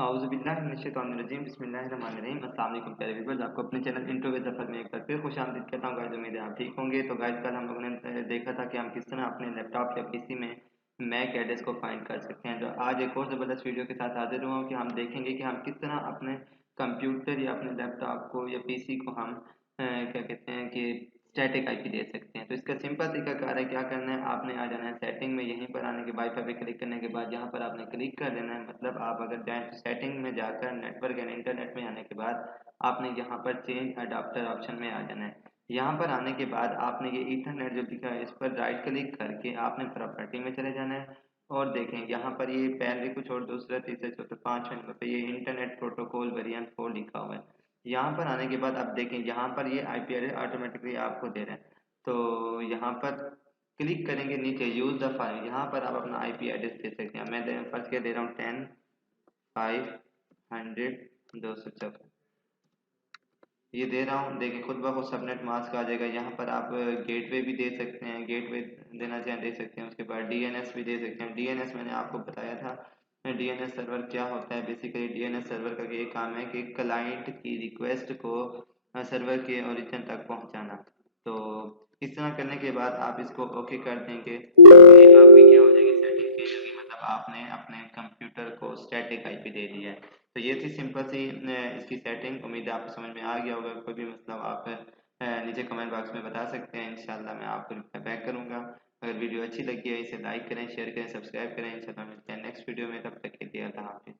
औज़ुबिल्लाहिमिनश्शैतानिर्रजीम बिस्मिल्लाहिर्रहमानिर्रहीम। अस्सलाम वालेकुम प्यारे व्यूअर्स, आपको अपने चैनल इंट्रो विद ज़फ़र में एक बार फिर खुशामदीद कहता हूँ गाइस। उम्मीद है आप ठीक होंगे। तो गाइस कल हम लोगों ने देखा था कि हम किस तरह अपने लैपटॉप या पीसी में मैक एड्रेस को फाइंड कर सकते हैं। तो आज एक और ज़बरदस्त वीडियो के साथ हाज़िर हुआ हूँ कि हम देखेंगे कि हम किस तरह अपने कंप्यूटर या अपने लैपटॉप को या पीसी को हम क्या कहते हैं कि स्टैटिक आईपी दे सकते हैं। तो इसका सिंपल तरीकाकार है, क्या करना है, आपने आ जाना है सेटिंग में। यहीं पर आने के वाईफाई पे क्लिक करने के बाद यहाँ पर आपने क्लिक कर देना है। मतलब आप अगर जाएँ तो सेटिंग में जाकर नेटवर्क एंड इंटरनेट में आने के बाद आपने यहाँ पर चेंज अडाप्टर ऑप्शन में आ जाना है। यहाँ पर आने के बाद आपने ये ईथरनेट जो लिखा है इस पर राइट क्लिक करके आपने प्रॉपर्टी में चले जाना है। और देखें यहाँ पर ये पहले कुछ और दूसरा तीसरा चौथा 5 नंबर पे ये इंटरनेट प्रोटोकॉल वेरिएंट 4 लिखा हुआ है। यहाँ पर आने के बाद आप देखें यहाँ पर ये आईपी एड्रेस ऑटोमेटिकली आपको दे रहे हैं। तो यहाँ पर क्लिक करेंगे नीचे यूज़ द फाइल, यहाँ पर आप अपना आईपी एड्रेस दे सकते हैं। मैं फर्स्ट के दे रहा हूँ 10 500 204 ये दे रहा हूँ। देखिए खुद ब खुद सबनेट मास्क आ जाएगा। यहाँ पर आप गेटवे भी दे सकते हैं, गेटवे देना चाहें दे सकते हैं। उसके बाद डीएनएस भी दे सकते हैं। डीएनएस मैंने आपको बताया था। डीएनएस सर्वर क्या होता है, बेसिकली डीएनएस सर्वर का ये काम है कि क्लाइंट की रिक्वेस्ट को सर्वर के ओरिजिन तक पहुँचाना। तो इस तरह करने के बाद आप इसको ओके कर देंगे, आपकी क्या हो जाएगी सेटिंग चेंज होगी। मतलब आपने अपने कंप्यूटर को स्टैटिक आईपी दे दिया है। तो ये थी सिंपल सी इसकी सेटिंग। उम्मीद है आपको समझ में आ गया होगा। कोई भी मसला हो आप नीचे कमेंट बॉक्स में बता सकते हैं। इंशाल्लाह मैं आपको रिप्लाई बैक करूँगा। अगर वीडियो अच्छी लगी है इसे लाइक करें, शेयर करें, सब्सक्राइब करें। इंशाल्लाह मिलते हैं नेक्स्ट वीडियो में। तब तक के लिए अल्लाह हाफ़िज़।